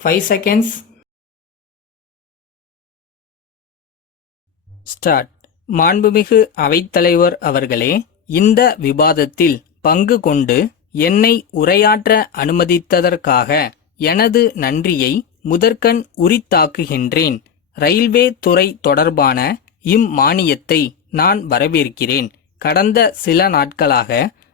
5 seconds. Start. மாண்புமிகு அவைத்தலைவர் அவர்களே, இந்த விவாதத்தில் பங்கு கொண்டு என்னை உரையாற்ற அனுமதித்ததற்காக எனது நன்றியை முதற்கண் உரித்தாக்குகின்றேன். ரயில்வே துறை தொடர்பான இம்மானியத்தை நான் வரவேற்கிறேன். கடந்த சில நாட்களாக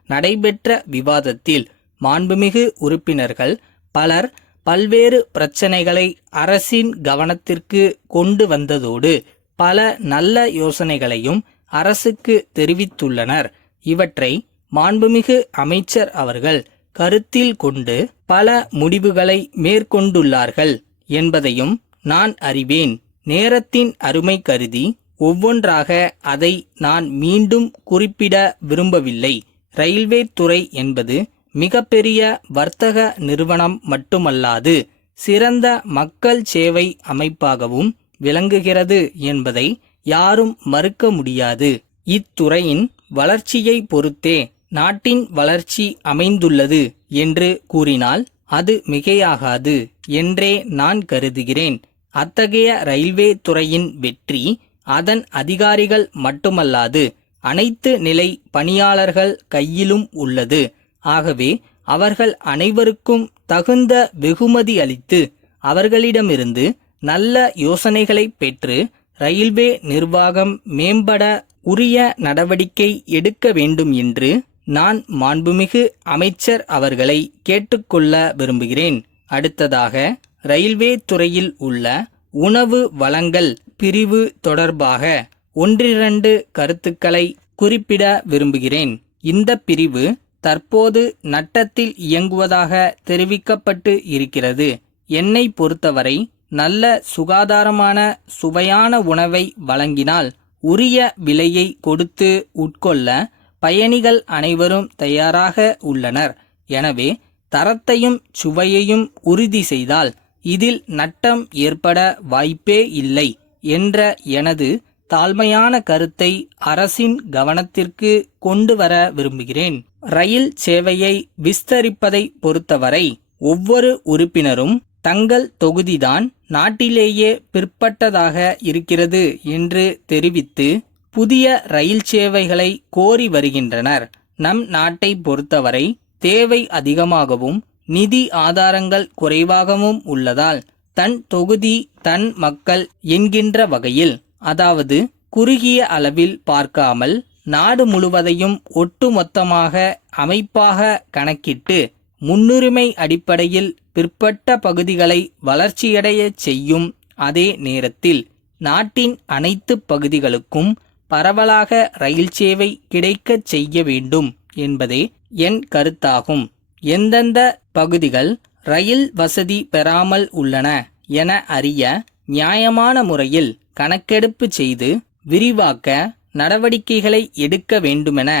நடைபெற்ற விவாதத்தில் மாண்புமிகு உறுப்பினர்கள் பலர் பல்வேறு பிரச்சனைகளை அரசின் கவனத்திற்கு கொண்டு வந்ததோடு பல நல்ல யோசனைகளையும் அரசுக்கு தெரிவித்துள்ளனர். இவற்றை மாண்புமிகு அமைச்சர் அவர்கள் கருத்தில் கொண்டு பல முடிவுகளை மேற்கொண்டுள்ளார்கள் என்பதையும் நான் அறிவேன். நேரத்தின் அருமை கருதி ஒவ்வொன்றாக அதை நான் மீண்டும் குறிப்பிட விரும்பவில்லை. ரயில்வே துறை என்பது மிகப்பெரிய வர்த்தக நிறுவனம் மட்டுமல்லாது சிறந்த மக்கள் சேவை அமைப்பாகவும் விளங்குகிறது என்பதை யாரும் மறுக்க முடியாது. இத்துறையின் வளர்ச்சியை பொறுத்தே நாட்டின் வளர்ச்சி அமைந்துள்ளது என்று கூறினால் அது மிகையாகாது என்றே நான் கருதுகிறேன். அத்தகைய ரயில்வே துறையின் வெற்றி அதன் அதிகாரிகள் மட்டுமல்லாது அனைத்து நிலை பணியாளர்கள் கையிலும் உள்ளது. ஆகவே அவர்கள் அனைவருக்கும் தகுந்த வெகுமதி அளித்து அவர்களிடமிருந்து நல்ல யோசனைகளை பெற்று ரயில்வே நிர்வாகம் மேம்பட உரிய நடவடிக்கை எடுக்க வேண்டும் என்று நான் மாண்புமிகு அமைச்சர் அவர்களை கேட்டுக்கொள்ள விரும்புகிறேன். அடுத்ததாக, ரயில்வே துறையில் உள்ள உணவு வழங்கல் பிரிவு தொடர்பாக ஒன்றிரண்டு கருத்துக்களை குறிப்பிட விரும்புகிறேன். இந்த பிரிவு தற்போது நட்டத்தில் இயங்குவதாக தெரிவிக்கப்பட்டு இருக்கிறது. என்னை பொறுத்தவரை நல்ல சுகாதாரமான சுவையான உணவை வழங்கினால் உரிய விலையை கொடுத்து உட்கொள்ள பயணிகள் அனைவரும் தயாராக உள்ளனர். எனவே தரத்தையும் சுவையையும் உறுதி செய்தால் இதில் நட்டம் ஏற்பட வாய்ப்பே இல்லை என்ற எனது தாழ்மையான கருத்தை அரசின் கவனத்திற்கு கொண்டு வர விரும்புகிறேன். ரயில் சேவையை விஸ்தரிப்பதை பொறுத்தவரை ஒவ்வொரு உறுப்பினரும் தங்கள் தொகுதிதான் நாட்டிலேயே பிற்பட்டதாக இருக்கிறது என்று தெரிவித்து புதிய ரயில் சேவைகளை கோரி வருகின்றனர். நம் நாட்டை பொறுத்தவரை தேவை அதிகமாகவும் நிதி ஆதாரங்கள் குறைவாகவும் உள்ளதால் தன் தொகுதி தன் மக்கள் என்கின்ற வகையில், அதாவது குறுகிய அளவில் பார்க்காமல் நாடு முழுவதையும் ஒட்டுமொத்தமாக அமைப்பாக கணக்கிட்டு முன்னுரிமை அடிப்படையில் பிற்பட்ட பகுதிகளை வளர்ச்சியடைய செய்யும் அதே நேரத்தில் நாட்டின் அனைத்து பகுதிகளுக்கும் பரவலாக ரயில் சேவை கிடைக்கச் செய்ய வேண்டும் என்பதே என் கருத்தாகும். எந்தெந்த பகுதிகள் ரயில் வசதி பெறாமல் உள்ளன என அறிய நியாயமான முறையில் கணக்கெடுப்பு செய்து விரிவாக்க நடவடிக்கைகளை எடுக்க வேண்டுமென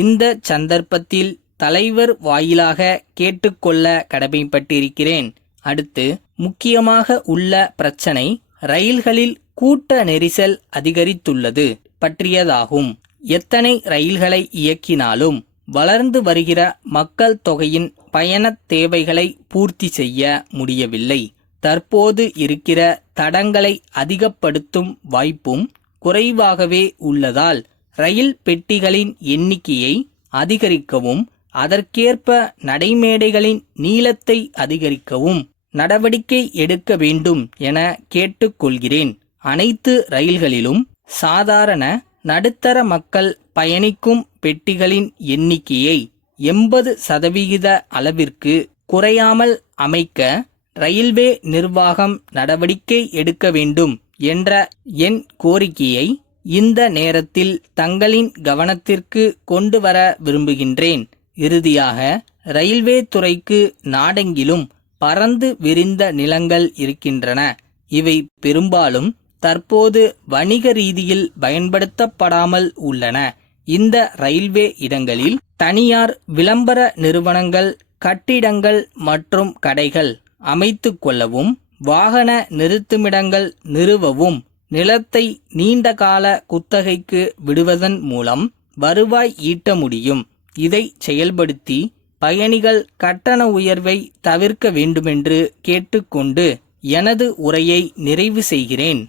இந்த சந்தர்ப்பத்தில் தலைவர் வாயிலாக கேட்டுக்கொள்ள கடமைப்பட்டிருக்கிறேன். அடுத்து முக்கியமாக உள்ள பிரச்சனை ரயில்களில் கூட்ட நெரிசல் அதிகரித்துள்ளது பற்றியதாகும். எத்தனை ரயில்களை இயக்கினாலும் வளர்ந்து வருகிற மக்கள் தொகையின் பயணத் தேவைகளை பூர்த்தி செய்ய முடியவில்லை. தற்போது இருக்கிற தடங்களை அதிகப்படுத்தும் வாய்ப்பும் குறைவாகவே உள்ளதால் ரயில் பெட்டிகளின் எண்ணிக்கையை அதிகரிக்கவும் அதற்கேற்ப நடைமேடைகளின் நீளத்தை அதிகரிக்கவும் நடவடிக்கை எடுக்க வேண்டும் என கேட்டுக்கொள்கிறேன். அனைத்து ரயில்களிலும் சாதாரண நடுத்தர மக்கள் பயணிக்கும் பெட்டிகளின் எண்ணிக்கையை 80% அளவிற்கு குறையாமல் அமைக்க ரயில்வே நிர்வாகம் நடவடிக்கை எடுக்க வேண்டும் என்ற என் கோரிக்கையை இந்த நேரத்தில் தங்களின் கவனத்திற்கு கொண்டு வர விரும்புகின்றேன். இறுதியாக, ரயில்வே துறைக்கு நாடெங்கிலும் பரந்து விரிந்த நிலங்கள் இருக்கின்றன. இவை பெரும்பாலும் தற்போது வணிக ரீதியில் பயன்படுத்தப்படாமல் உள்ளன. இந்த ரயில்வே இடங்களில் தனியார் விளம்பர நிறுவனங்கள், கட்டிடங்கள் மற்றும் கடைகள் அமைத்து கொள்ளவும், வாகன நிறுத்துமிடங்கள் நிறுவவும், நிலத்தை நீண்ட கால குத்தகைக்கு விடுவதன் மூலம் வருவாய் ஈட்ட முடியும். இதை செயல்படுத்தி பயணிகள் கட்டண உயர்வை தவிர்க்க வேண்டுமென்று கேட்டுக்கொண்டு எனது உரையை நிறைவு செய்கிறேன்.